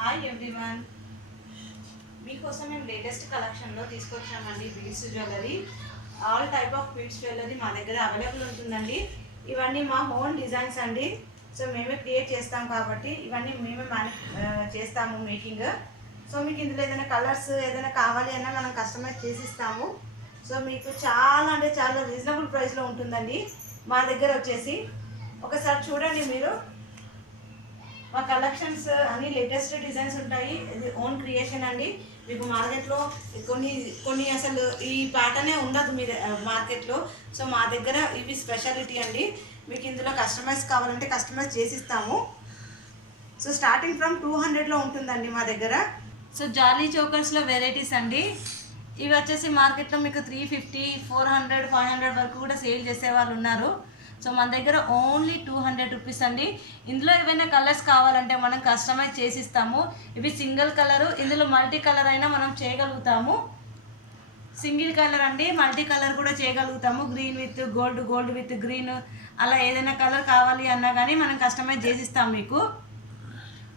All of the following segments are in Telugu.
హాయ్ ఎవ్రీవన్, మీకోసం మేము లేటెస్ట్ కలెక్షన్లో తీసుకొచ్చామండి. Beads jewellery, all type of beads jewellery మా దగ్గర అవైలబుల్ ఉంటుందండి. ఇవన్నీ మా ఓన్ డిజైన్స్ అండి. సో మేమే క్రియేట్ చేస్తాం కాబట్టి ఇవన్నీ మేమే చేస్తాము మేకింగ్. సో మీకు ఇందులో ఏదైనా కలర్స్ ఏదైనా కావాలి అన్నా మనం కస్టమైజ్ చేసిస్తాము. సో మీకు చాలా అంటే చాలా రీజనబుల్ ప్రైస్లో ఉంటుందండి మా దగ్గర వచ్చేసి. ఒకసారి చూడండి మీరు. మా కలెక్షన్స్ అన్ని లేటెస్ట్ డిజైన్స్ ఉంటాయి. ఇది ఓన్ క్రియేషన్ అండి. మీకు మార్కెట్లో కొన్ని కొన్ని అసలు ఈ ప్యాటర్నే ఉండదు మీ మార్కెట్లో. సో మా దగ్గర ఇవి స్పెషాలిటీ అండి. మీకు ఇందులో కస్టమైజ్ కావాలంటే కస్టమైజ్ చేసిస్తాము. సో స్టార్టింగ్ ఫ్రమ్ 200లో ఉంటుందండి మా దగ్గర. సో జాలీ చోకర్స్లో వెరైటీస్ అండి. ఇవి వచ్చేసి మార్కెట్లో మీకు 350, 400, 500 వరకు కూడా సేల్ చేసే వాళ్ళు ఉన్నారు. సో మన దగ్గర ఓన్లీ 200 రూపీస్ అండి. ఇందులో ఏవైనా కలర్స్ కావాలంటే మనం కస్టమైజ్ చేసిస్తాము. ఇవి సింగిల్ కలరు, ఇందులో మల్టీ కలర్ అయినా మనం చేయగలుగుతాము. సింగిల్ కలర్ అండి, మల్టీ కలర్ కూడా చేయగలుగుతాము. Green with gold, gold with green, అలా ఏదైనా కలర్ కావాలి అన్నా కానీ మనం కస్టమైజ్ చేసిస్తాం మీకు.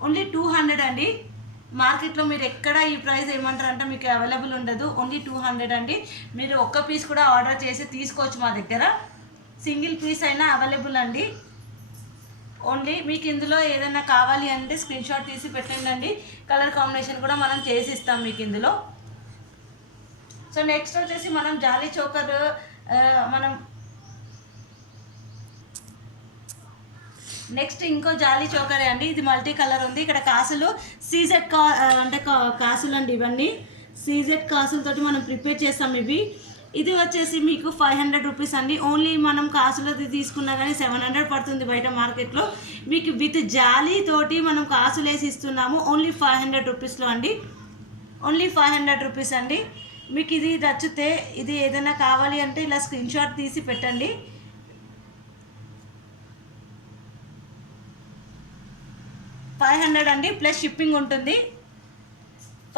ఓన్లీ 200 అండి. మార్కెట్లో మీరు ఎక్కడ ఈ ప్రైస్ ఏమంటారంటే మీకు అవైలబుల్ ఉండదు. ఓన్లీ 200 అండి. మీరు ఒక్క పీస్ కూడా ఆర్డర్ చేసి తీసుకోవచ్చు మా దగ్గర. సింగిల్ పీస్ అయినా అవైలబుల్ అండి. ఓన్లీ మీకు ఇందులో ఏదైనా కావాలి అంటే స్క్రీన్ షాట్ తీసి పెట్టండి. కలర్ కాంబినేషన్ కూడా మనం చేసి ఇస్తాం మీకు ఇందులో. సో నెక్స్ట్ వచ్చేసి మనం జాలీ చోకర్, నెక్స్ట్ ఇంకో జాలీ చోకరే అండి. ఇది మల్టీ కలర్ ఉంది. ఇక్కడ కాసులు సీజెడ్ అంటే కాసులు అండి. ఇవన్నీ సీజెడ్ కాసులతోటి మనం ప్రిపేర్ చేస్తాం ఇవి. ఇది వచ్చేసి మీకు 500 రూపీస్ అండి. ఓన్లీ మనం కాసులది తీసుకున్నా కానీ 700 పడుతుంది బయట మార్కెట్లో. మీకు విత్ జాలీ తోటి మనం కాసులు వేసి ఇస్తున్నాము ఓన్లీ 500 రూపీస్లో అండి. ఓన్లీ 500 రూపీస్ అండి. మీకు ఇది నచ్చితే ఇది ఏదైనా కావాలి అంటే ఇలా స్క్రీన్ షాట్ తీసి పెట్టండి. $500 అండి, ప్లస్ షిప్పింగ్ ఉంటుంది.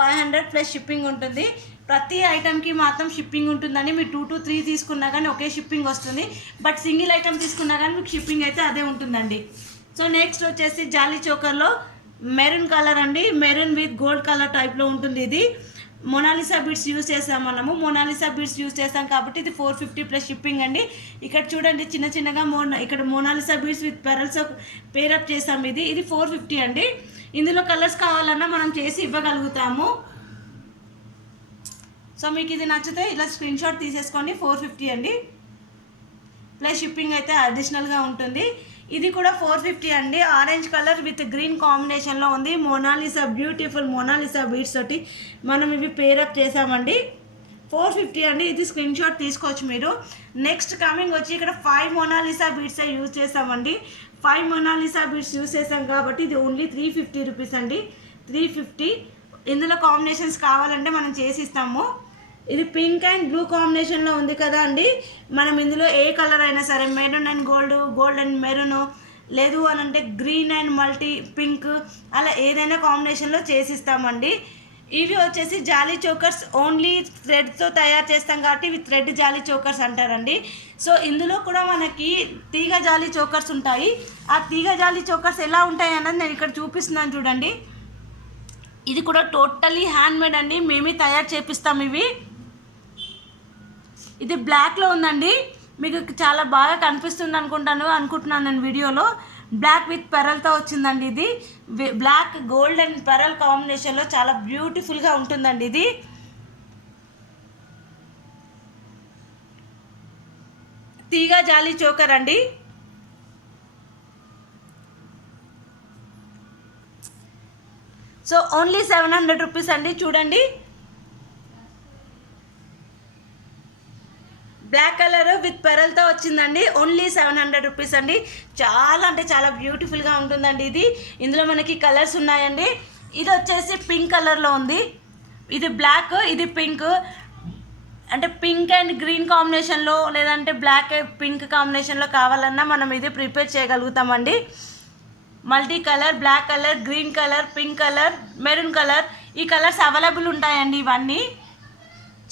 500 ప్లస్ షిప్పింగ్ ఉంటుంది. ప్రతి ఐటమ్కి మాత్రం షిప్పింగ్ ఉంటుందండి. మీరు 2 to 3 తీసుకున్నా కానీ ఒకే షిప్పింగ్ వస్తుంది. బట్ సింగిల్ ఐటమ్ తీసుకున్నా కానీ మీకు షిప్పింగ్ అయితే అదే ఉంటుందండి. సో నెక్స్ట్ వచ్చేసి జాలీ చోకర్లో మెరూన్ కలర్ అండి. మెరూన్ విత్ గోల్డ్ కలర్ టైప్లో ఉంటుంది. ఇది మొనాలిసా బీడ్స్ యూజ్ చేస్తాం మనము. మొనాలిసా బీడ్స్ యూజ్ చేస్తాం కాబట్టి ఇది 450 ప్లస్ షిప్పింగ్ అండి. ఇక్కడ చూడండి చిన్న చిన్నగా ఇక్కడ Mona Lisa beads with pearls pair up చేస్తాం. ఇది 450 అండి. ఇందులో కలర్స్ కావాలన్నా మనం చేసి ఇవ్వగలుగుతాము. సో మీకు ఇది నచ్చితే ఇలా స్క్రీన్ షాట్ తీసేసుకోండి. 450 అండి, ప్లస్ షిప్పింగ్ అయితే అడిషనల్గా ఉంటుంది. ఇది కూడా 450 అండి. ఆరెంజ్ కలర్ విత్ గ్రీన్ కాంబినేషన్లో ఉంది. మొనాలిసా, బ్యూటిఫుల్ మొనాలిసా బీడ్స్ తోటి మనం ఇవి పేరప్ చేసామండి. 450 అండి. ఇది స్క్రీన్ షాట్ తీసుకోవచ్చు మీరు. నెక్స్ట్ కమింగ్ వచ్చి ఇక్కడ 5 మొనాలిసా బీడ్స్ యూజ్ చేసామండి. 5 మొనాలిసా బీడ్స్ యూజ్ చేసాం కాబట్టి ఇది ఓన్లీ 350 రూపీస్ అండి. 350. ఇందులో కాంబినేషన్స్ కావాలంటే మనం చేసి ఇస్తాము. ఇది పింక్ అండ్ బ్లూ కాంబినేషన్లో ఉంది కదా అండి. మనం ఇందులో ఏ కలర్ అయినా సరే, maroon and gold, gold and maroon, లేదు అని అంటే గ్రీన్ అండ్ మల్టీ పింక్, అలా ఏదైనా కాంబినేషన్లో చేసిస్తామండి. ఇవి వచ్చేసి జాలీ చోకర్స్ ఓన్లీ థ్రెడ్తో తయారు చేస్తాం కాబట్టి ఇవి థ్రెడ్ జాలీ చోకర్స్ అంటారండి. సో ఇందులో కూడా మనకి తీగ జాలీ చోకర్స్ ఉంటాయి. ఆ తీగ జాలీ చోకర్స్ ఎలా ఉంటాయి అన్నది నేను ఇక్కడ చూపిస్తున్నాను చూడండి. ఇది కూడా టోటలీ హ్యాండ్మేడ్ అండి. మేమే తయారు చేపిస్తాం ఇవి. ఇది బ్లాక్లో ఉందండి. మీకు చాలా బాగా కనిపిస్తుంది అనుకుంటున్నాను నేను వీడియోలో. బ్లాక్ విత్ పెరల్తో వచ్చిందండి. ఇది బ్లాక్, గోల్డ్ అండ్ పెరల్ కాంబినేషన్లో చాలా బ్యూటిఫుల్గా ఉంటుందండి. ఇది తీగ జాలీ చోకర్ అండి. సో ఓన్లీ 700 రూపీస్ అండి. చూడండి, బ్లాక్ కలర్ విత్ పెరల్తో వచ్చిందండి. ఓన్లీ 700 రూపీస్ అండి. చాలా అంటే చాలా బ్యూటిఫుల్గా ఉంటుందండి ఇది. ఇందులో మనకి కలర్స్ ఉన్నాయండి. ఇది వచ్చేసి పింక్ కలర్లో ఉంది. ఇది బ్లాక్, ఇది పింక్. అంటే పింక్ అండ్ గ్రీన్ కాంబినేషన్లో, లేదంటే బ్లాక్ పింక్ కాంబినేషన్లో కావాలన్నా మనం ఇది ప్రిపేర్ చేయగలుగుతామండి. Multi colour, black colour, green colour, pink colour, maroon colour, ఈ కలర్స్ అవైలబుల్ ఉంటాయండి. ఇవన్నీ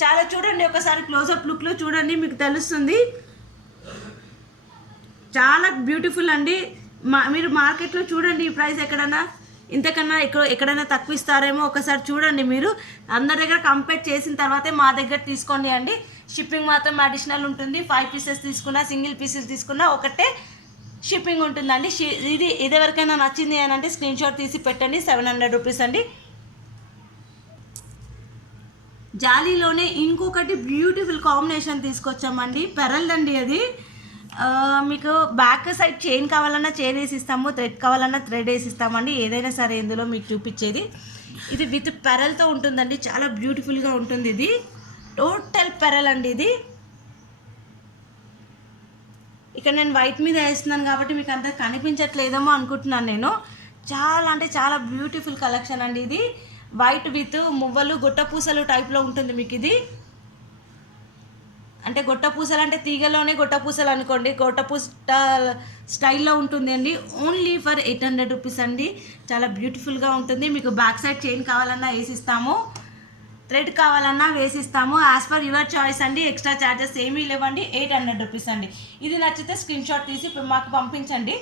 చాలా చూడండి, ఒకసారి క్లోజప్ లుక్లో చూడండి, మీకు తెలుస్తుంది. చాలా బ్యూటిఫుల్ అండి. మీరు మార్కెట్లో చూడండి ఈ ప్రైస్ ఎక్కడన్నా. ఇంతకన్నా ఎక్కడైనా తక్కువ ఇస్తారేమో ఒకసారి చూడండి మీరు. అందరి దగ్గర కంపేర్ చేసిన తర్వాతే మా దగ్గర తీసుకోండి అండి. షిప్పింగ్ మాత్రం అడిషనల్ ఉంటుంది. 5 పీసెస్ తీసుకున్నా, సింగిల్ పీసెస్ తీసుకున్నా ఒకటే షిప్పింగ్ ఉంటుందండి. ఇది ఎవరికైనా నచ్చింది అని అంటే స్క్రీన్ షాట్ తీసి పెట్టండి. 700 రూపీస్ అండి. జాలీలోనే ఇంకొకటి బ్యూటిఫుల్ కాంబినేషన్ తీసుకొచ్చామండి. పెరల్ అండి అది. మీకు బ్యాక్ సైడ్ చైన్ కావాలన్నా చైన్ వేసిస్తాము, థ్రెడ్ కావాలన్నా థ్రెడ్ వేసిస్తామండి. ఏదైనా సరే ఇందులో మీకు చూపించేది ఇది విత్ పెరల్తో ఉంటుందండి. చాలా బ్యూటిఫుల్గా ఉంటుంది. ఇది టోటల్ పెరల్ అండి. ఇది ఇక్కడ నేను వైట్ మీద వేస్తున్నాను కాబట్టి మీకు అంత కనిపించట్లేదేమో అనుకుంటున్నాను నేను. చాలా అంటే చాలా బ్యూటిఫుల్ కలెక్షన్ అండి. ఇది వైట్ విత్ మువ్వలు గొట్టపూసలు టైప్లో ఉంటుంది మీకు. ఇది అంటే గొట్టపూసలు అంటే తీగలోనే గొట్టపూసలు అనుకోండి, గొట్టపూస స్టైల్లో ఉంటుంది అండి. ఓన్లీ ఫర్ 800 రూపీస్ అండి. చాలా బ్యూటిఫుల్గా ఉంటుంది. మీకు బ్యాక్ సైడ్ చైన్ కావాలన్నా వేసిస్తాము, థ్రెడ్ కావాలన్నా వేసిస్తాము. యాజ్ పర్ యువర్ చాయిస్ అండి. ఎక్స్ట్రా ఛార్జెస్ ఏమీ లేవండి. 800 రూపీస్ అండి. ఇది నచ్చితే స్క్రీన్ షాట్ తీసి మాకు పంపించండి.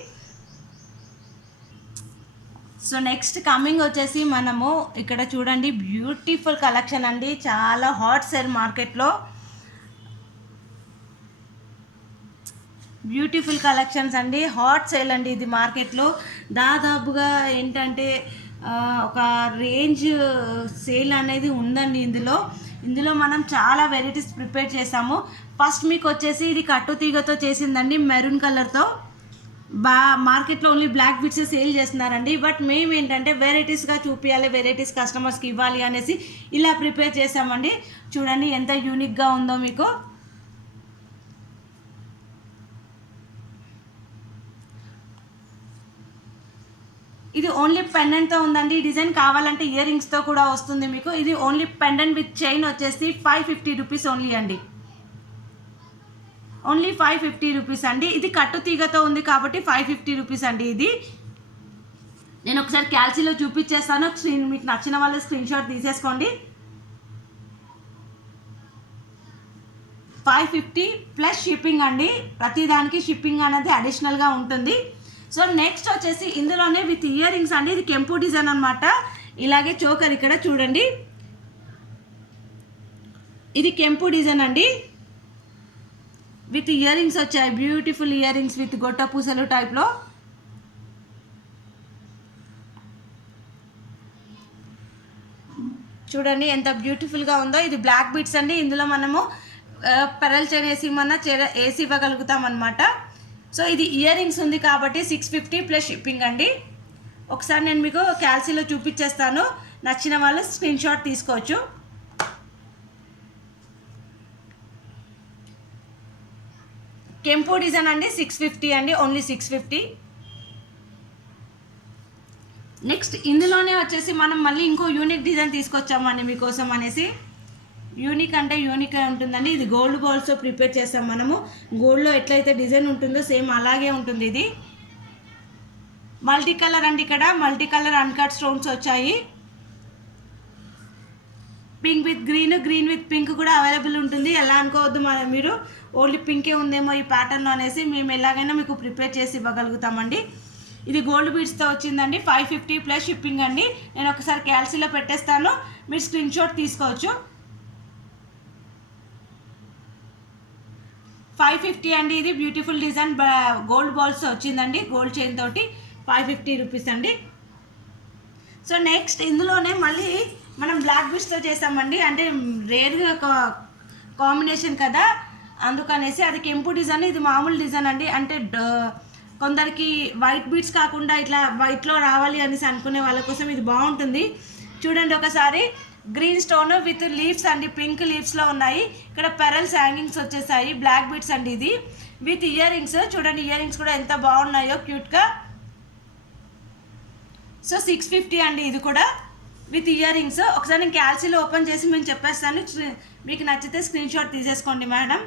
సో నెక్స్ట్ కమింగ్ వచ్చేసి మనము ఇక్కడ చూడండి బ్యూటిఫుల్ కలెక్షన్ అండి. చాలా హాట్ సేల్ మార్కెట్లో బ్యూటిఫుల్ కలెక్షన్స్ అండి. హాట్ సేల్ అండి ఇది మార్కెట్లో. దాదాపుగా ఏంటంటే ఒక రేంజ్ సేల్ అనేది ఉందండి ఇందులో మనం చాలా వెరైటీస్ ప్రిపేర్ చేసాము. ఫస్ట్ మీకు వచ్చేసి ఇది కట్టు తీగతో చేసిందండి, మెరూన్ కలర్తో. మార్కెట్లో ఓన్లీ బ్లాక్ బిట్స్ సేల్ చేస్తున్నారండి. బట్ మేము ఏంటంటే వెరైటీస్గా చూపించాలి, వెరైటీస్ కస్టమర్స్కి ఇవ్వాలి అనేసి ఇలా ప్రిపేర్ చేసామండి. చూడండి ఎంత యూనిక్గా ఉందో మీకు. ఇది ఓన్లీ పెండెంట్తో ఉందండి. డిజైన్ కావాలంటే ఇయర్ రింగ్స్తో కూడా వస్తుంది మీకు. ఇది ఓన్లీ పెండెంట్ విత్ చైన్ వచ్చేసి 550 రూపీస్ ఓన్లీ అండి. ఓన్లీ 550 రూపీస్ అండి. ఇది కట్టు తీగతో ఉంది కాబట్టి 550 రూపీస్ అండి. ఇది నేను ఒకసారి క్యాల్సీలో చూపించేస్తాను. మీకు నచ్చిన వాళ్ళు స్క్రీన్ షాట్ తీసేసుకోండి. 550 ప్లస్ షిప్పింగ్ అండి. ప్రతిదానికి షిప్పింగ్ అనేది అడిషనల్గా ఉంటుంది. సో నెక్స్ట్ వచ్చేసి ఇందులోనే విత్ ఇయర్ రింగ్స్ అండి. ఇది కెంపు డిజైన్ అనమాట. ఇలాగే చోకర్ ఇక్కడ చూడండి, ఇది కెంపు డిజైన్ అండి. విత్ ఇయర్ రింగ్స్ వచ్చాయి, బ్యూటిఫుల్ ఇయర్ రింగ్స్ విత్ గొట్ట పూసలు టైప్లో. చూడండి ఎంత బ్యూటిఫుల్గా ఉందో. ఇది బ్లాక్ బీట్స్ అండి. ఇందులో మనము పెరల్ చైన్ వేసి ఇవ్వగలుగుతాం అనమాట. సో ఇది ఇయర్ రింగ్స్ ఉంది కాబట్టి 650 ప్లస్ షిప్పింగ్ అండి. ఒకసారి నేను మీకు క్యాల్సీలో చూపించేస్తాను. నచ్చిన వాళ్ళు స్క్రీన్ షాట్ తీసుకోవచ్చు. కెంపు డిజైన్ అండి 650 అండి. ఓన్లీ 650. నెక్స్ట్ ఇందులోనే వచ్చేసి మనం మళ్ళీ ఇంకో యూనిక్ డిజైన్ తీసుకొచ్చామండి మీకోసం అనేసి. యూనిక్ అంటే యూనిక్ ఉంటుందండి. ఇది గోల్డ్ బాల్స్తో ప్రిపేర్ చేస్తాం మనము. గోల్డ్లో ఎట్లయితే డిజైన్ ఉంటుందో సేమ్ అలాగే ఉంటుంది. ఇది మల్టీ కలర్ అండి. ఇక్కడ మల్టీ కలర్ అన్కట్ స్టోన్స్ వచ్చాయి. Pink with green, green with pink కూడా అవైలబుల్ ఉంటుంది. ఎలా అనుకోవద్దు మీరు ఓన్లీ పింకే ఉందేమో ఈ ప్యాటర్న్లో అనేసి. మేము ఎలాగైనా మీకు ప్రిపేర్ చేసి ఇవ్వగలుగుతామండి. ఇది గోల్డ్ బీడ్స్తో వచ్చిందండి. 550 ప్లస్ షిప్పింగ్ అండి. నేను ఒకసారి క్యాల్సీలో పెట్టేస్తాను, మీరు స్క్రీన్ షాట్ తీసుకోవచ్చు. 550 అండి. ఇది బ్యూటిఫుల్ డిజైన్ గోల్డ్ బాల్స్ వచ్చిందండి, గోల్డ్ చైన్ తోటి. 550 రూపీస్ అండి. సో నెక్స్ట్ ఇందులోనే మళ్ళీ మనం బ్లాక్ బీడ్స్తో చేసామండి. అంటే రేర్గా కాంబినేషన్ కదా, అందుకనేసి. అది కెంపు డిజైన్, ఇది మామూలు డిజైన్ అండి. అంటే కొందరికి వైట్ బీడ్స్ కాకుండా ఇట్లా వైట్లో రావాలి అనేసి అనుకునే వాళ్ళ కోసం ఇది బాగుంటుంది. చూడండి ఒకసారి. గ్రీన్ స్టోన్ విత్ లీవ్స్ అండి, పింక్ లీవ్స్లో ఉన్నాయి. ఇక్కడ పెరల్స్ హ్యాంగింగ్స్ వచ్చేసాయి, బ్లాక్ బీడ్స్ అండి. ఇది విత్ ఇయర్ రింగ్స్. చూడండి ఇయర్ రింగ్స్ కూడా ఎంత బాగున్నాయో క్యూట్గా. సో 650 అండి. ఇది కూడా విత్ ఇయర్ రింగ్స్. ఒకసారి నేను క్యాల్సీలో ఓపెన్ చేసి మేము చెప్పేస్తాను, మీకు నచ్చితే స్క్రీన్ షాట్ తీసేసుకోండి మేడం.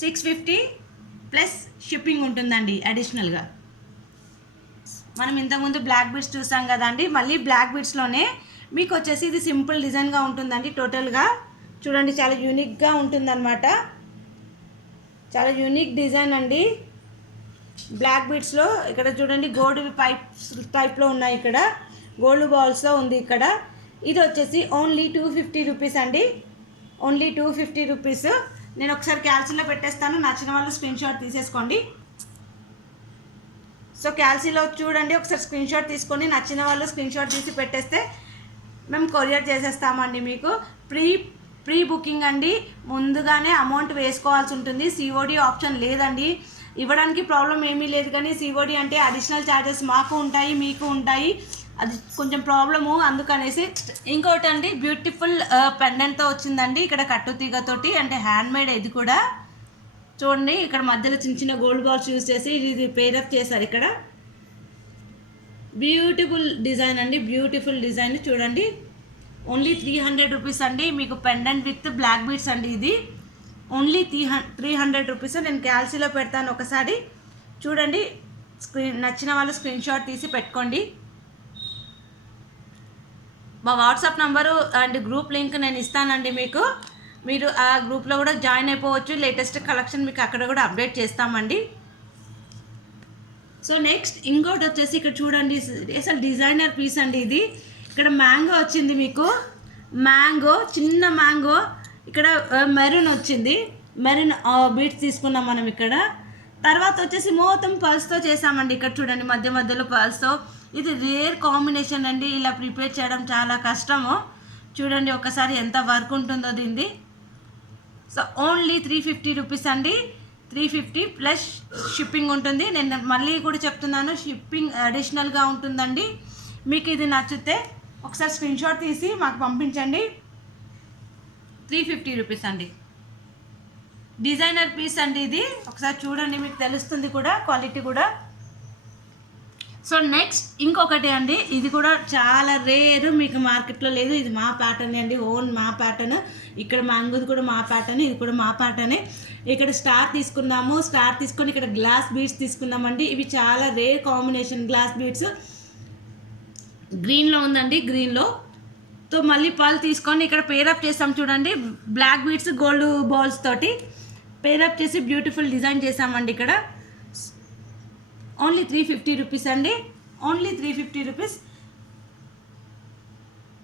650 ప్లస్ షిప్పింగ్ ఉంటుందండి అడిషనల్గా. మనం ఇంతకుముందు బ్లాక్ బీడ్స్ చూసాం కదండి. మళ్ళీ బ్లాక్ బీడ్స్లోనే మీకు వచ్చేసి ఇది సింపుల్ డిజైన్గా ఉంటుందండి. టోటల్గా చూడండి చాలా యూనిక్గా ఉంటుందన్నమాట. చాలా యూనిక్ డిజైన్ అండి. బ్లాక్ బీడ్స్లో ఇక్కడ చూడండి గోల్డ్ పైప్స్ టైప్లో ఉన్నాయి, ఇక్కడ గోల్డ్ బాల్స్లో ఉంది ఇక్కడ. ఇది వచ్చేసి ఓన్లీ 250 రూపీస్ అండి, ఓన్లీ 250 రూపీస్. నేను ఒకసారి క్యాల్సీలో పెట్టేస్తాను, నచ్చిన వాళ్ళు స్క్రీన్ షాట్ తీసేసుకోండి. సో క్యాల్సీలో చూడండి, ఒకసారి స్క్రీన్ షాట్ తీసుకొని నచ్చిన వాళ్ళు స్క్రీన్ షాట్ తీసి పెట్టేస్తే మేము కొరియర్ చేసేస్తామండి మీకు. ప్రీ బుకింగ్ అండి, ముందుగానే అమౌంట్ వేసుకోవాల్సి ఉంటుంది. సిఓడి ఆప్షన్ లేదండి, ఇవ్వడానికి ప్రాబ్లం ఏమీ లేదు, కానీ సిఓడి అంటే అడిషనల్ ఛార్జెస్ మాకు ఉంటాయి మీకు ఉంటాయి, అది కొంచెం ప్రాబ్లము, అందుకనేసి. ఇంకోటి అండి, బ్యూటిఫుల్ పెండెంట్తో వచ్చిందండి, ఇక్కడ కట్టు తీగతోటి, అంటే హ్యాండ్ మేడ్. ఇది కూడా చూడండి, ఇక్కడ మధ్యలో చిన్న చిన్న గోల్డ్ బాల్స్ యూజ్ చేసి ఇది పేరప్ చేశారు. ఇక్కడ బ్యూటిఫుల్ డిజైన్ అండి, బ్యూటిఫుల్ డిజైన్ చూడండి. ఓన్లీ 300 రూపీస్ అండి, మీకు పెండెంట్ విత్ బ్లాక్ బీడ్స్ అండి. ఇది ఓన్లీ 300 రూపీస్. నేను క్యాల్సీలో పెడతాను, ఒకసారి చూడండి. నచ్చిన వాళ్ళు స్క్రీన్ షాట్ తీసి పెట్టుకోండి. మా WhatsApp number and group link నేను ఇస్తానండి మీకు, మీరు ఆ గ్రూప్లో కూడా జాయిన్ అయిపోవచ్చు. లేటెస్ట్ కలెక్షన్ మీకు అక్కడ కూడా అప్డేట్ చేస్తామండి. సో నెక్స్ట్ ఇంకోటి వచ్చేసి ఇక్కడ చూడండి, అసలు డిజైనర్ పీస్ అండి ఇది. ఇక్కడ మ్యాంగో వచ్చింది మీకు, మ్యాంగో, చిన్న మ్యాంగో. ఇక్కడ మెరూన్ వచ్చింది, మెరూన్ బీట్స్ తీసుకున్నాం మనం ఇక్కడ. తర్వాత వచ్చేసి మొత్తం పర్ల్స్తో చేసామండి. ఇక్కడ చూడండి, మధ్య మధ్యలో పర్ల్స్తో. ఇది రేర్ కాంబినేషన్ అండి, ఇలా ప్రిపేర్ చేయడం చాలా కష్టము. చూడండి ఒకసారి ఎంత వర్క్ ఉంటుందో దీనిది. సో ఓన్లీ 350 రూపీస్ అండి, 350 ప్లస్ షిప్పింగ్ ఉంటుంది. నేను మళ్ళీ కూడా చెప్తున్నాను, షిప్పింగ్ అడిషనల్గా ఉంటుందండి. మీకు ఇది నచ్చితే ఒకసారి స్క్రీన్ షాట్ తీసి మాకు పంపించండి. 350 రూపీస్ అండి, డిజైనర్ పీస్ అండి ఇది. ఒకసారి చూడండి, మీకు తెలుస్తుంది కూడా క్వాలిటీ కూడా. సో నెక్స్ట్ ఇంకొకటి అండి, ఇది కూడా చాలా రేరు, మీకు మార్కెట్లో లేదు. ఇది మా ప్యాటర్న్ అండి, ఓన్ మా ప్యాటర్న్. ఇక్కడ మ్యాంగోది కూడా మా ప్యాటర్న్, ఇది కూడా మా ప్యాటర్నే. ఇక్కడ స్టార్ తీసుకున్నాము, స్టార్ తీసుకొని ఇక్కడ గ్లాస్ బీడ్స్ తీసుకున్నామండి. ఇవి చాలా రేర్ కాంబినేషన్, గ్లాస్ బీడ్స్ గ్రీన్లో ఉందండి, గ్రీన్లో. తో మళ్ళీ పర్ల్ తీసుకొని ఇక్కడ పేరప్ చేసాం చూడండి, బ్లాక్ బీడ్స్ గోల్డ్ బాల్స్ తోటి పేరప్ చేసి బ్యూటిఫుల్ డిజైన్ చేసామండి ఇక్కడ. ఓన్లీ 350 రూపీస్ అండి, ఓన్లీ 350 రూపీస్.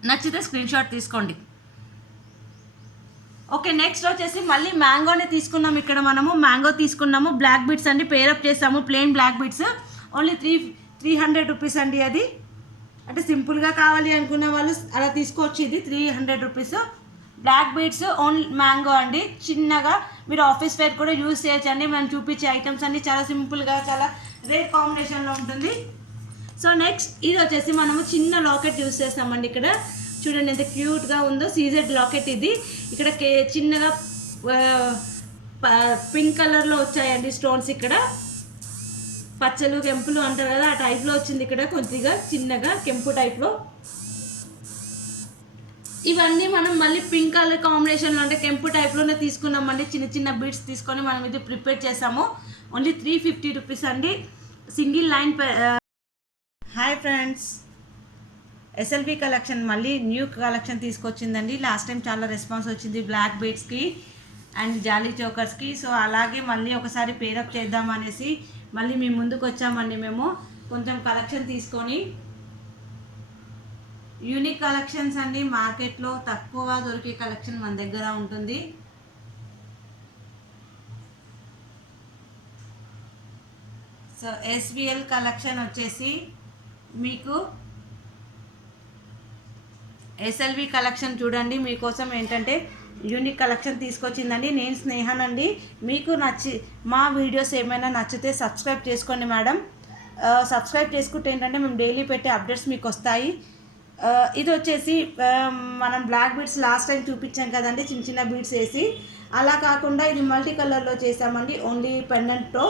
నచ్చితే స్క్రీన్ షాట్ తీసుకోండి. ఓకే, నెక్స్ట్ వచ్చేసి మళ్ళీ మ్యాంగోనే తీసుకున్నాం. ఇక్కడ మనము మ్యాంగో తీసుకున్నాము, బ్లాక్ బీడ్స్ అండి, పేరప్ చేసాము, plain black beads. Only 300 rupees అండి. అది అంటే సింపుల్గా కావాలి అనుకున్న వాళ్ళు అలా తీసుకోవచ్చు. ఇది 300 rupees. Black beads only mango అండి, చిన్నగా మీరు ఆఫీస్ వేర్ కూడా యూజ్ చేయొచ్చు అండి. మనం చూపించే ఐటమ్స్ అన్ని చాలా సింపుల్గా, చాలా రేర్ కాంబినేషన్లో ఉంటుంది. సో నెక్స్ట్ ఇది వచ్చేసి మనము చిన్న లాకెట్ యూజ్ చేస్తామండి. ఇక్కడ చూడండి ఎంత క్యూట్గా ఉందో, సీజెడ్ లాకెట్ ఇది. ఇక్కడ చిన్నగా పింక్ కలర్లో వచ్చాయండి స్టోన్స్. ఇక్కడ పచ్చలు కెంపులు అంటారు కదా, ఆ టైప్లో వచ్చింది. ఇక్కడ కొద్దిగా చిన్నగా కెంపు టైప్లో. ఇవన్నీ మనం మళ్ళీ పింక్ కలర్ కాంబినేషన్లో, అంటే కెంపు టైప్లోనే తీసుకున్నామండి. చిన్న చిన్న బీడ్స్ తీసుకొని మనం ఇది ప్రిపేర్ చేసాము. ఓన్లీ 350 రూపీస్ అండి, single line. Hi friends, SLV collection మళ్ళీ న్యూ కలెక్షన్ తీసుకొచ్చిందండి. లాస్ట్ టైం చాలా రెస్పాన్స్ వచ్చింది బ్లాక్ బీడ్స్కి అండ్ జాలీ చోకర్స్కి. సో అలాగే మళ్ళీ ఒకసారి పేరప్ చేద్దాం అనేసి మళ్ళీ మీ ముందుకు వచ్చామండి. మేము కొంచెం కలెక్షన్ తీసుకొని, యూనిక్ కలెక్షన్స్ అండి, మార్కెట్లో తక్కువ దొరికే కలెక్షన్ మన దగ్గర ఉంటుంది. సో ఎస్విఎల్ కలెక్షన్ వచ్చేసి మీకు ఎస్ఎల్వి కలెక్షన్ చూడండి, మీకోసం ఏంటంటే యూనిక్ కలెక్షన్ తీసుకొచ్చిందండి. నేను స్నేహానండి. మీకు మా వీడియోస్ ఏమైనా నచ్చితే సబ్స్క్రైబ్ చేసుకోండి మేడం. సబ్స్క్రైబ్ చేసుకుంటే ఏంటంటే మేము డైలీ పెట్టే అప్డేట్స్ మీకు వస్తాయి. ఇది వచ్చేసి మనం బ్లాక్ బీడ్స్ లాస్ట్ టైం చూపించాం కదండి, చిన్న చిన్న బీడ్స్ వేసి. అలా కాకుండా ఇది మల్టీ కలర్లో చేసామండి, ఓన్లీ పెండెంట్తో.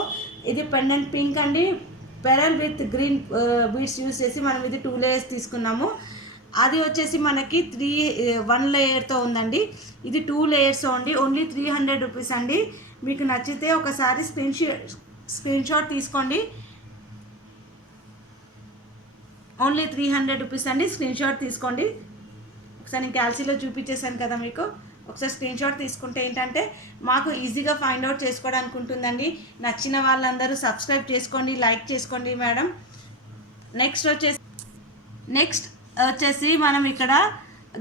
ఇది పెండెంట్ పింక్ అండి, pearl with green beads use చేసి మనం ఇది 2 లేయర్స్ తీసుకున్నాము. అది వచ్చేసి మనకి 1 లేయర్తో ఉందండి. ఇది 2 లేయర్స్ అండి, ఓన్లీ 300 రూపీస్ అండి. మీకు నచ్చితే ఒకసారి స్క్రీన్ షాట్ తీసుకోండి. ఓన్లీ 300 రూపీస్ అండి, స్క్రీన్ షాట్ తీసుకోండి. ఒకసారి నేను క్యాల్సీలో చూపించేసాను కదా మీకు, ఒకసారి స్క్రీన్ షాట్ తీసుకుంటే ఏంటంటే మాకు ఈజీగా ఫైండ్ అవుట్ చేసుకోవడానికి ఉంటుందండి. నచ్చిన వాళ్ళందరూ సబ్స్క్రైబ్ చేసుకోండి, లైక్ చేసుకోండి మేడం. నెక్స్ట్ వచ్చేసి మనం ఇక్కడ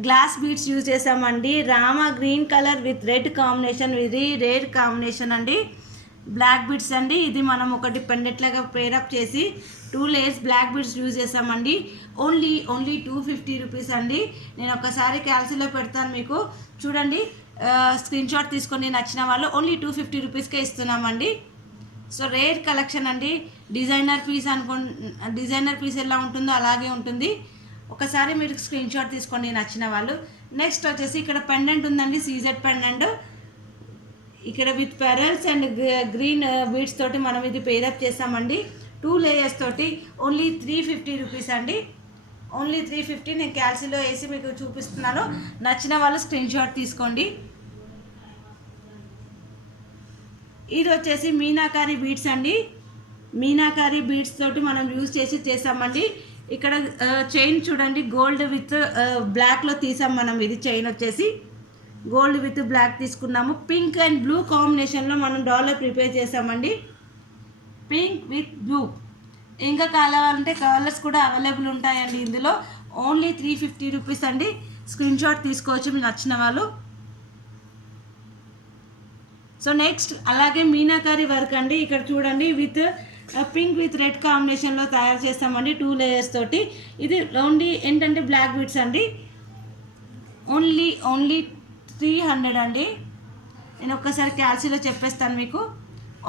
గ్లాస్ బీడ్స్ యూజ్ చేసామండి. Rama green colour with red combination, very rare combination అండి. బ్లాక్ బీడ్స్ అండి. ఇది మనం ఒకటి పెండెంట్ లాగా పేరప్ చేసి 2 లేయర్స్ బ్లాక్ బీడ్స్ యూజ్ చేసామండి. ఓన్లీ 250 రూపీస్ అండి. నేను ఒకసారి క్యాల్సీలో పెడతాను మీకు చూడండి. స్క్రీన్ షాట్ తీసుకొని నచ్చిన వాళ్ళు ఓన్లీ 250 రూపీస్కే ఇస్తున్నామండి. సో రేర్ కలెక్షన్ అండి. డిజైనర్ పీస్ ఎలా ఉంటుందో అలాగే ఉంటుంది. ఒకసారి మీరు స్క్రీన్ షాట్ తీసుకోండి నచ్చిన వాళ్ళు. నెక్స్ట్ వచ్చేసి ఇక్కడ పెండెంట్ ఉందండి, సీజెడ్ పెండెంట్. ఇక్కడ with pearls and green beads తోటి మనం ఇది పేరప్ చేస్తామండి. 2 లేయర్స్ తోటి ఓన్లీ 350 రూపీస్ అండి. ఓన్లీ 350. నేను క్యాల్సీలో వేసి మీకు చూపిస్తున్నాను. నచ్చిన వాళ్ళు స్క్రీన్ షాట్ తీసుకోండి. ఇది వచ్చేసి మీనాకారి బీడ్స్ అండి. మీనాకారి బీడ్స్ తోటి మనం యూజ్ చేసామండి. ఇక్కడ చైన్ చూడండి, గోల్డ్ విత్ బ్లాక్లో తీసాం మనం. ఇది చైన్ వచ్చేసి గోల్డ్ విత్ బ్లాక్ తీసుకున్నాము. పింక్ అండ్ బ్లూ కాంబినేషన్లో మనం డాలర్ ప్రిపేర్ చేసామండి. Pink with blue. ఇంకా కావాలంటే కలర్స్ కూడా అవైలబుల్ ఉంటాయండి ఇందులో. ఓన్లీ 350 రూపీస్ అండి. స్క్రీన్ షాట్ తీసుకోవచ్చు మీకు నచ్చిన వాళ్ళు. సో నెక్స్ట్ అలాగే మీనాకారి వర్క్ అండి. ఇక్కడ చూడండి, విత్ పింక్ విత్ రెడ్ కాంబినేషన్లో తయారు చేస్తామండి 2 లేయర్స్ తోటి. ఇది ఓన్లీ ఏంటంటే బ్లాక్ బీడ్స్ అండి. ఓన్లీ 300 అండి. నేను ఒక్కసారి క్యాల్సీలో చెప్పేస్తాను మీకు.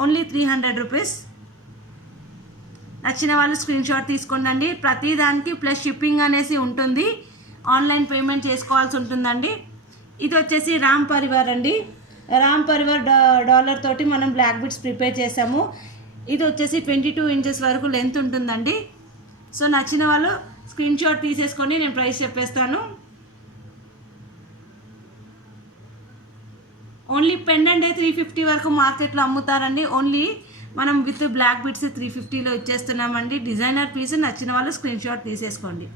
Only 300 rupees. నచ్చిన వాళ్ళు స్క్రీన్ షాట్ తీసుకోండి. ప్రతి దానికి ప్లస్ షిప్పింగ్ అనేసి ఉంటుంది. ఆన్లైన్ పేమెంట్ చేసుకోవాల్సి ఉంటుందండి. ఇది వచ్చేసి రామ్ పరివార్ అండి. రామ్ పరివార్ డాలర్ తోటి మనం బ్లాక్ బీడ్స్ ప్రిపేర్ చేసాము. ఇది వచ్చేసి 22 ఇంచెస్ వరకు లెంత్ ఉంటుందండి. సో నచ్చిన వాళ్ళు స్క్రీన్ షాట్ తీసేసుకొని నేను ప్రైస్ చెప్పేస్తాను. ఓన్లీ పెండెంట్ 350 వరకు మార్కెట్లో అమ్ముతారండి. ఓన్లీ మనం విత్ బ్లాక్ బీడ్స్ 350లో ఇచ్చేస్తున్నామండి. Designer piece. నచ్చిన వాళ్ళు స్క్రీన్ షాట్ తీసేసుకోండి.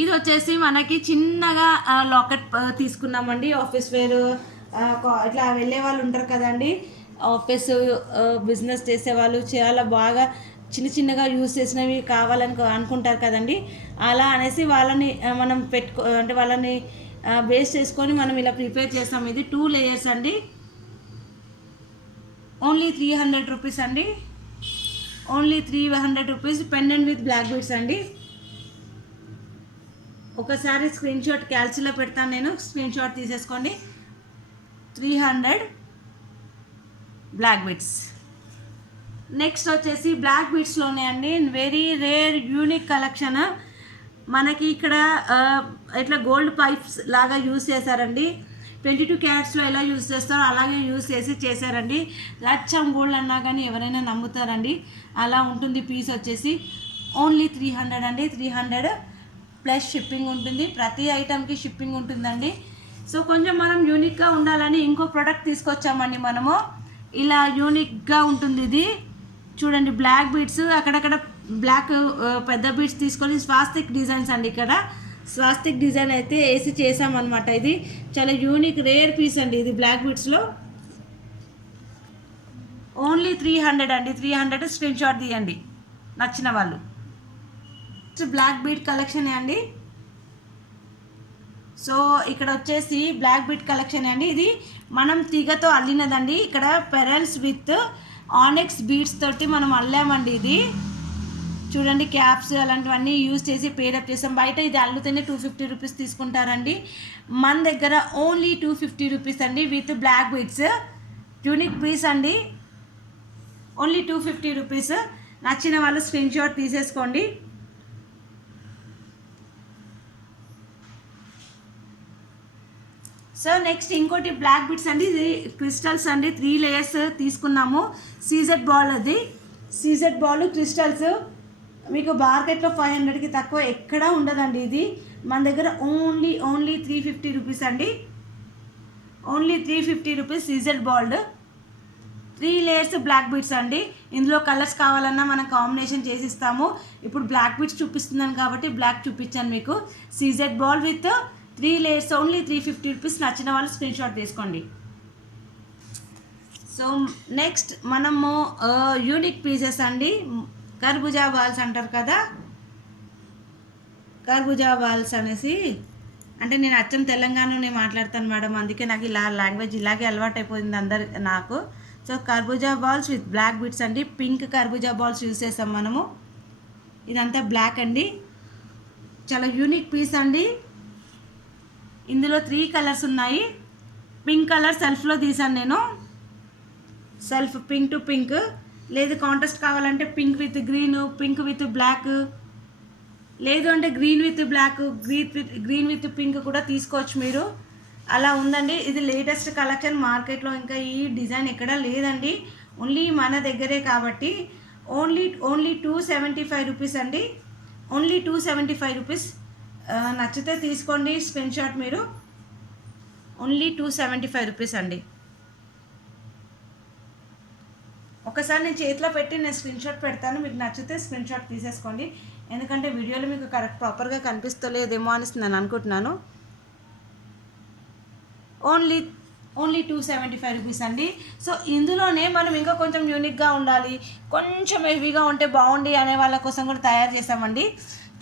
ఇది వచ్చేసి మనకి చిన్నగా లాకెట్ తీసుకున్నామండి. ఆఫీస్ వేర్ ఇట్లా వెళ్ళే వాళ్ళు ఉంటారు కదండి, ఆఫీస్ బిజినెస్ చేసేవాళ్ళు చాలా బాగా చిన్నగా యూజ్ చేసినవి కావాలని అనుకుంటారు కదండి. అలా అనేసి వాళ్ళని మనం అంటే వాళ్ళని బేస్ చేసుకొని మనం ఇలా ప్రిపేర్ చేస్తాం. ఇది 2 లేయర్స్ అండి. ఓన్లీ 300 రూపీస్ అండి. Only 300 rupees. Pendant with black beads అండి. ఒకసారి స్క్రీన్ షాట్ క్యాల్సీలో పెడతాను నేను, స్క్రీన్ షాట్ తీసేసుకోండి. 300 బ్లాక్ బీడ్స్. నెక్స్ట్ వచ్చేసి బ్లాక్ బీడ్స్లోనే అండి వెరీ రేర్ యూనిక్ కలెక్షన్. మనకి ఇక్కడ ఇట్లా గోల్డ్ పైప్స్ లాగా యూజ్ చేశారండి. 22 క్యారెట్స్లో ఎలా యూజ్ చేస్తారో అలాగే యూజ్ చేశారండి. లచ్చం గోల్డ్ అన్నా కానీ ఎవరైనా నమ్ముతారండి. అలా ఉంటుంది పీస్ వచ్చేసి. ఓన్లీ 300 అండి. 300 ప్లస్ షిప్పింగ్ ఉంటుంది. ప్రతి ఐటమ్కి షిప్పింగ్ ఉంటుందండి. సో కొంచెం మనం యూనిక్గా ఉండాలని ఇంకో ప్రోడక్ట్ తీసుకొచ్చామండి మనము. ఇలా యూనిక్గా ఉంటుంది ఇది. చూడండి, బ్లాక్ బీడ్స్ అక్కడక్కడ బ్లాక్ పెద్ద బీడ్స్ తీసుకొని స్వాస్తిక్ డిజైన్స్ అండి. ఇక్కడ స్వాస్తిక్ డిజైన్ అయితే వేసి చేసామన్నమాట. ఇది చాలా యూనిక్ రేర్ పీస్ అండి. ఇది బ్లాక్ బీడ్స్లో ఓన్లీ 300 అండి. 300 స్క్రీన్ షాట్ తీయండి నచ్చిన వాళ్ళు. బ్లాక్ బీడ్ కలెక్షన్ అండి. సో ఇక్కడ వచ్చేసి బ్లాక్ బీడ్ కలెక్షన్ అండి. ఇది మనం తీగతో అల్లినదండి. ఇక్కడ పెరల్స్ విత్ ఆనెక్స్ బీడ్స్ తోటి మనం అల్లామండి. ఇది చూడండి, క్యాప్స్ అలాంటివన్నీ యూజ్ చేసి పేరప్ చేసాం. బయట ఇది అల్లుతేనే 250 రూపీస్ తీసుకుంటారండి. మన దగ్గర ఓన్లీ 250 రూపీస్ అండి with black beads. Unique piece అండి. Only 250 rupees. నచ్చిన వాళ్ళు స్క్రీన్ షాట్ తీసేసుకోండి. సో నెక్స్ట్ ఇంకోటి బ్లాక్ బీడ్స్ అండి. ఇది క్రిస్టల్స్ అండి. 3 లేయర్స్ తీసుకున్నాము. CZ ball. అది సీజెడ్ బాల్ క్రిస్టల్స్ మీకు మార్కెట్లో 500కి తక్కువ ఎక్కడా ఉండదండి. ఇది మన దగ్గర ఓన్లీ 350 రూపీస్ అండి. Only 350 rupees CZ ball. 3 layers black beads అండి. ఇందులో కలర్స్ కావాలన్నా మనం కాంబినేషన్ చేసిస్తాము. ఇప్పుడు బ్లాక్ బీడ్స్ చూపిస్తున్నాను కాబట్టి బ్లాక్ చూపించాను మీకు. CZ ball with 3 layers only 350 rupees. నచ్చిన వాళ్ళు స్క్రీన్ షాట్ తీసుకోండి. సో నెక్స్ట్ మనము యూనిక్ పీసెస్ అండి, కర్బూజా బాల్స్ అంటారు కదా, కర్బూజా బాల్స్ అనేసి, అంటే నేను అచ్చం తెలంగాణలోనే మాట్లాడతాను మేడం, అందుకే నాకు ఇలా లాంగ్వేజ్ ఇలాగే అలవాటు అయిపోయింది అందరు నాకు. సో కర్బూజా బాల్స్ విత్ బ్లాక్ బిట్స్ అండి, పింక్ కర్బూజా బాల్స్ యూస్ చేస్తాం మనము. ఇదంతా బ్లాక్ అండి, చాలా యూనిక్ పీస్ అండి. ఇందులో 3 కలర్స్ ఉన్నాయి. పింక్ కలర్ సెల్ఫ్లో తీసాను నేను, సెల్ఫ్ పింక్ టు పింక్. లేదు కాంట్రాస్ట్ కావాలంటే pink with green, pink with black, లేదు అంటే green with black, green with pink కూడా తీసుకోవచ్చు మీరు. అలా ఉందండి. ఇది లేటెస్ట్ కలెక్షన్, మార్కెట్లో ఇంకా ఈ డిజైన్ ఎక్కడా లేదండి, ఓన్లీ మన దగ్గరే కాబట్టి. ఓన్లీ 275 రూపీస్ అండి, ఓన్లీ 275 రూపీస్. నచ్చితే తీసుకోండి స్క్రీన్ షాట్ మీరు. ఓన్లీ 275 రూపీస్ అండి. ఒకసారి నేను చేతిలో పెట్టి నేను స్క్రీన్ షాట్ పెడతాను, మీకు నచ్చితే స్క్రీన్ షాట్ తీసేసుకోండి. ఎందుకంటే వీడియోలో మీకు ప్రాపర్గా కనిపిస్తలేదేమో అని నేను అనుకుంటున్నాను. ఓన్లీ 275 రూపీస్ అండి. సో ఇందులోనే మనం ఇంకా కొంచెం యూనిక్గా ఉండాలి, కొంచెం హెవీగా ఉంటే బాగుండి అనే వాళ్ళ కోసం కూడా తయారు చేసామండి.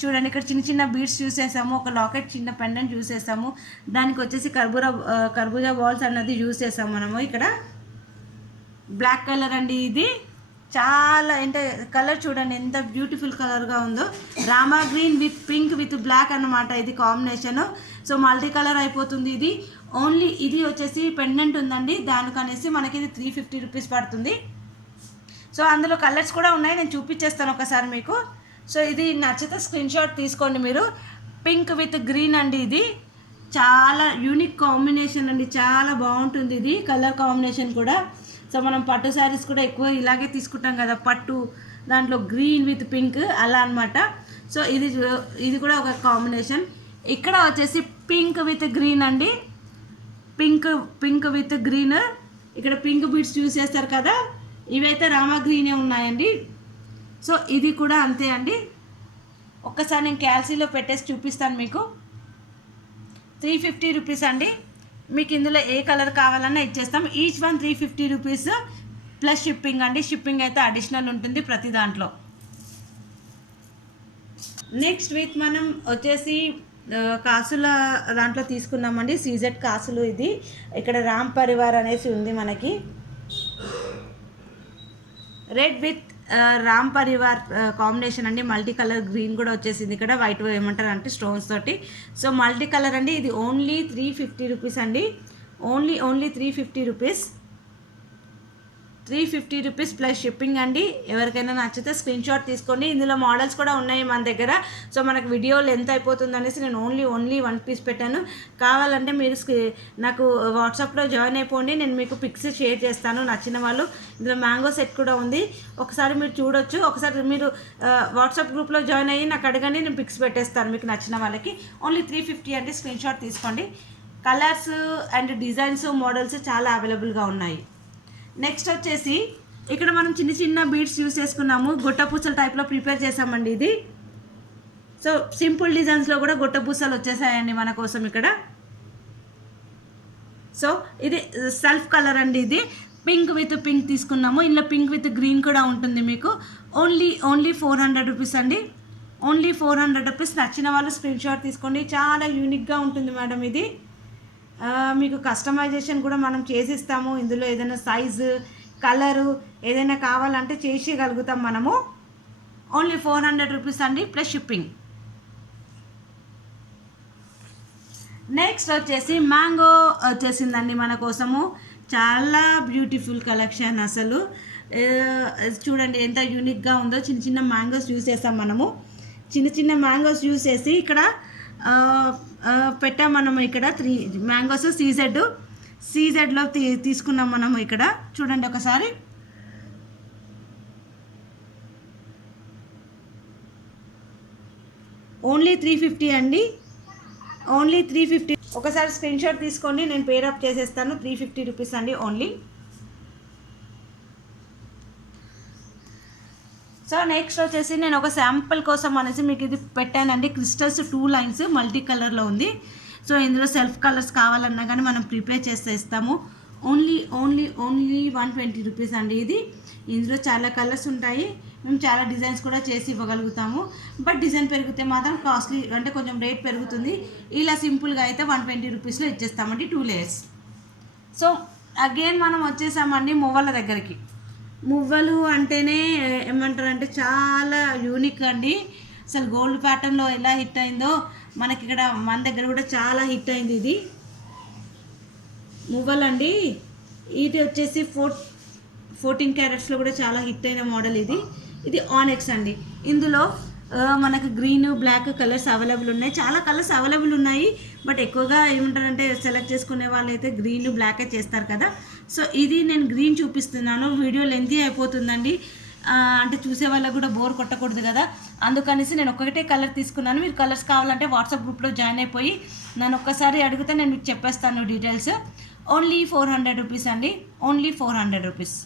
చూడండి, ఇక్కడ చిన్న చిన్న బీడ్స్ యూస్ చేసాము, ఒక లాకెట్ చిన్న పెండెంట్ యూస్ చేసాము, దానికి వచ్చేసి కర్బూజా బాల్స్ అన్నది యూస్ చేసాము మనము. ఇక్కడ బ్లాక్ కలర్ అండి, ఇది చాలా అంటే కలర్ చూడండి ఎంత బ్యూటిఫుల్ కలర్గా ఉందో. Rama green with pink with black అన్నమాట ఇది కాంబినేషను. సో మల్టీ కలర్ అయిపోతుంది ఇది. ఓన్లీ ఇది వచ్చేసి పెండెంట్ ఉందండి, దానికనేసి మనకి ఇది 350 రూపీస్ పడుతుంది. సో అందులో కలర్స్ కూడా ఉన్నాయి, నేను చూపించేస్తాను ఒకసారి మీకు. సో ఇది నచ్చితే స్క్రీన్ షాట్ తీసుకోండి మీరు. పింక్ విత్ గ్రీన్ అండి, ఇది చాలా యూనిక్ కాంబినేషన్ అండి, చాలా బాగుంటుంది ఇది కలర్ కాంబినేషన్ కూడా. సో మనం పట్టు శారీస్ కూడా ఎక్కువ ఇలాగే తీసుకుంటాం కదా, పట్టు దాంట్లో గ్రీన్ విత్ పింక్ అలా అనమాట. సో ఇది కూడా ఒక కాంబినేషన్. ఇక్కడ వచ్చేసి పింక్ విత్ గ్రీన్ అండి, పింక్ విత్ గ్రీన్. ఇక్కడ పింక్ బీడ్స్ యూస్ చేస్తారు కదా, ఇవైతే రామా గ్రీనే ఉన్నాయండి. సో ఇది కూడా అంతే అండి. ఒక్కసారి నేను క్యాల్సీలో పెట్టేసి చూపిస్తాను మీకు. 350 రూపీస్ అండి. మీకు ఇందులో ఏ కలర్ కావాలన్నా ఇచ్చేస్తాం. Each one 350 rupees plus shipping అండి. షిప్పింగ్ అయితే అడిషనల్ ఉంటుంది ప్రతి దాంట్లో. నెక్స్ట్ వీక్ మనం వచ్చేసి కాసుల దాంట్లో తీసుకున్నామండి, సీజెడ్ కాసులు. ఇది ఇక్కడ రామ్ పరివార్ అనేసి ఉంది మనకి, red with Ram Parivar combination అండి. మల్టీ కలర్ గ్రీన్ కూడా వచ్చేసింది ఇక్కడ, వైట్ ఏమంటారు అంటే స్టోన్స్ తోటి. సో మల్టీ కలర్ అండి, ఇది ఓన్లీ 350 రూపీస్ అండి. Only 350 rupees, 350 rupees plus shipping అండి. ఎవరికైనా నచ్చితే స్క్రీన్ షాట్ తీసుకోండి. ఇందులో మోడల్స్ కూడా ఉన్నాయి మన దగ్గర. సో మనకు వీడియో లెంత్ అయిపోతుంది అనేసి నేను ఓన్లీ 1 పీస్ పెట్టాను. కావాలంటే మీరు నాకు వాట్సాప్లో జాయిన్ అయిపోండి, నేను మీకు పిక్స్ షేర్ చేస్తాను నచ్చిన వాళ్ళు. ఇందులో మ్యాంగో సెట్ కూడా ఉంది, ఒకసారి మీరు చూడొచ్చు. ఒకసారి మీరు వాట్సాప్ గ్రూప్లో జాయిన్ అయ్యి నాకు అడగండి, నేను పిక్స్ పెట్టేస్తాను మీకు నచ్చిన వాళ్ళకి. ఓన్లీ 350 అండి, స్క్రీన్ షాట్ తీసుకోండి. కలర్స్ అండ్ డిజైన్స్ మోడల్స్ చాలా అవైలబుల్గా ఉన్నాయి. నెక్స్ట్ వచ్చేసి ఇక్కడ మనం చిన్న చిన్న బీడ్స్ యూస్ చేసుకున్నాము, గొట్టపూసల టైప్లో ప్రిపేర్ చేసామండి ఇది. సో సింపుల్ డిజైన్స్లో కూడా గొట్టపూసలు వచ్చేసాయండి మన కోసం ఇక్కడ. సో ఇది సెల్ఫ్ కలర్ అండి, ఇది పింక్ విత్ పింక్ తీసుకున్నాము. ఇందులో పింక్ విత్ గ్రీన్ కూడా ఉంటుంది మీకు. ఓన్లీ 400 రూపీస్ అండి, ఓన్లీ 400 రూపీస్. నచ్చిన వాళ్ళు స్క్రీన్ షాట్ తీసుకోండి. చాలా యూనిక్గా ఉంటుంది మేడం ఇది. మీకు కస్టమైజేషన్ కూడా మనం చేసిస్తాము. ఇందులో ఏదైనా సైజు కలరు ఏదైనా కావాలంటే చేసేయగలుగుతాం మనము. ఓన్లీ 400 రూపీస్ అండి ప్లస్ షిప్పింగ్. నెక్స్ట్ వచ్చేసి మ్యాంగో వచ్చేసిందండి మన కోసము. చాలా బ్యూటిఫుల్ కలెక్షన్ అసలు. చూడండి ఎంత యూనిక్గా ఉందో. చిన్న చిన్న మ్యాంగోస్ యూస్ చేస్తాం మనము, చిన్న మ్యాంగోస్ యూస్ చేసి ఇక్కడ పెట్టాం మనము. ఇక్కడ 3 మ్యాంగోస్ సీజెడ్లో తీసుకున్నాం మనము. ఇక్కడ చూడండి ఒకసారి, ఓన్లీ 350 అండి, ఓన్లీ 350. ఒకసారి స్క్రీన్ షాట్ తీసుకోండి, నేను పేరప్ చేసేస్తాను. 350 రూపీస్ అండి ఓన్లీ. సో నెక్స్ట్ వచ్చేసి నేను ఒక శాంపుల్ కోసం అనేసి మీకు ఇది పెట్టానండి. క్రిస్టల్స్ 2 లైన్స్ మల్టీ కలర్లో ఉంది. సో ఇందులో సెల్ఫ్ కలర్స్ కావాలన్నా కానీ మనం ప్రిపేర్ చేస్తే ఇస్తాము. ఓన్లీ 120 రూపీస్ అండి ఇది. ఇందులో చాలా కలర్స్ ఉంటాయి, మేము చాలా డిజైన్స్ కూడా చేసి ఇవ్వగలుగుతాము. బట్ డిజైన్ పెరిగితే మాత్రం కాస్ట్లీ అంటే కొంచెం రేట్ పెరుగుతుంది. ఇలా సింపుల్గా అయితే 120 రూపీస్లో ఇచ్చేస్తామండి 2 లేయర్స్. సో అగైన్ మనం వచ్చేసామండి మువ్వల దగ్గరికి. మువ్వలు అంటేనే ఏమంటారంటే చాలా యూనిక్ అండి. అసలు గోల్డ్ ప్యాటర్న్లో ఎలా హిట్ అయిందో మనకి ఇక్కడ మన దగ్గర కూడా చాలా హిట్ అయింది ఇది మువ్వలండి. ఇది వచ్చేసి 14 క్యారెట్స్లో కూడా చాలా హిట్ అయిన మోడల్ ఇది ఆనెక్స్ అండి. ఇందులో మనకు గ్రీన్ బ్లాక్ కలర్స్ అవైలబుల్ ఉన్నాయి, చాలా కలర్స్ అవైలబుల్ ఉన్నాయి. బట్ ఎక్కువగా ఏమంటారంటే సెలెక్ట్ చేసుకునే వాళ్ళు అయితే గ్రీన్ బ్లాకే చేస్తారు కదా. సో ఇది నేను గ్రీన్ చూపిస్తున్నాను, వీడియో లెంతీ అయిపోతుందండి, అంటే చూసే వాళ్ళకు కూడా బోర్ కొట్టకూడదు కదా, అందుకనేసి నేను ఒకటే కలర్ తీసుకున్నాను. మీరు కలర్స్ కావాలంటే వాట్సాప్ గ్రూప్లో జాయిన్ అయిపోయి నన్ను ఒక్కసారి అడిగితే నేను మీకు చెప్పేస్తాను డీటెయిల్స్. ఓన్లీ 400 రూపీస్ అండి, only 400 rupees.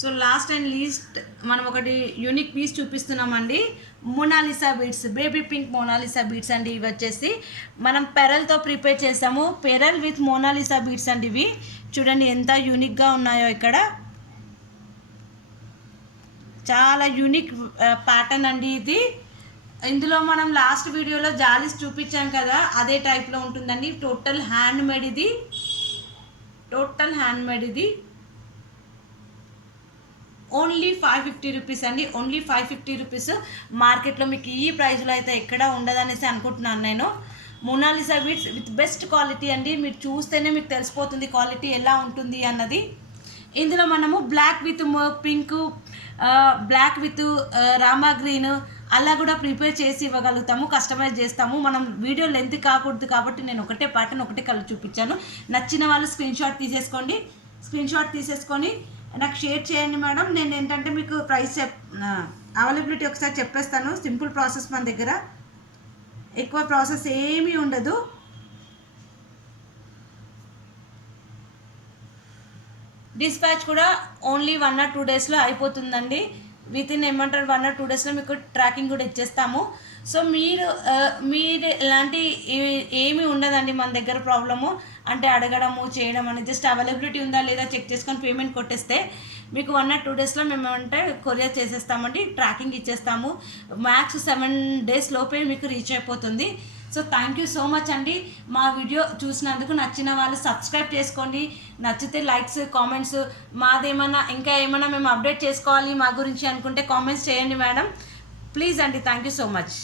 So last and least మనం ఒకటి యూనిక్ పీస్ చూపిస్తున్నామండి, Mona Lisa beads, baby pink Mona Lisa beads అండి. ఇవి వచ్చేసి మనం పెరల్తో ప్రిపేర్ చేసాము, పెరల్ విత్ మోనాలిసా బీడ్స్ అండి. ఇవి చూడండి ఎంత యూనిక్గా ఉన్నాయో, ఇక్కడ చాలా యూనిక్ ప్యాటర్న్ అండి ఇది. ఇందులో మనం లాస్ట్ వీడియోలో జాలీస్ చూపించాం కదా, అదే టైప్లో ఉంటుందండి. టోటల్ హ్యాండ్ మేడ్ ఇది. ఓన్లీ 550 రూపీస్ అండి, ఓన్లీ 550 రూపీస్. మార్కెట్లో మీకు ఈ ప్రైస్లో అయితే ఎక్కడ ఉండదనేసి అనుకుంటున్నాను నేను. Mona Lisa beads with best quality అండి, మీరు చూస్తేనే మీకు తెలిసిపోతుంది క్వాలిటీ ఎలా ఉంటుంది అన్నది. ఇందులో మనము black with pink, black with rama green అలా కూడా ప్రిపేర్ చేసి ఇవ్వగలుగుతాము, కస్టమైజ్ చేస్తాము. మనం వీడియో లెంత్ కాకూడదు కాబట్టి నేను ఒకటే ప్యాటర్న్ ఒకటే కలర్ చూపించాను. నచ్చిన వాళ్ళు స్క్రీన్ షాట్ తీసేసుకొని నాకు షేర్ చేయండి మేడం. నేను ఏంటంటే మీకు ప్రైస్ అవైలబిలిటీ ఒకసారి చెప్పేస్తాను. సింపుల్ ప్రాసెస్ మన దగ్గర, ఎక్కువ ప్రాసెస్ ఏమీ ఉండదు. డిస్పాచ్ కూడా ఓన్లీ 1 or 2 డేస్లో అయిపోతుందండి. విత్ ఇన్ 1 or 2 డేస్లో మీకు ట్రాకింగ్ కూడా ఇచ్చేస్తాము. సో మీరు ఎలాంటి ఏమీ ఉండదండి మన దగ్గర ప్రాబ్లము. అంటే అడగడము చేయడం అనేది జస్ట్ అవైలబిలిటీ ఉందా లేదా చెక్ చేసుకొని పేమెంట్ కొట్టేస్తే మీకు 1 or 2 డేస్లో మేము అంటే కొరియర్ చేసేస్తామండి, ట్రాకింగ్ ఇచ్చేస్తాము. మ్యాక్స్ 7 డేస్ లోపే మీకు రీచ్ అయిపోతుంది. So thank you so much అండి. మా వీడియో చూసినందుకు నచ్చిన వాళ్ళు సబ్స్క్రైబ్ చేసుకోండి, నచ్చితే లైక్స్ కామెంట్స్, మాదేమన్నా ఇంకా ఏమైనా మేము అప్డేట్ చేసుకోవాలి మా గురించి అనుకుంటే కామెంట్స్ చేయండి మేడం, ప్లీజ్ అండి. Thank you so much.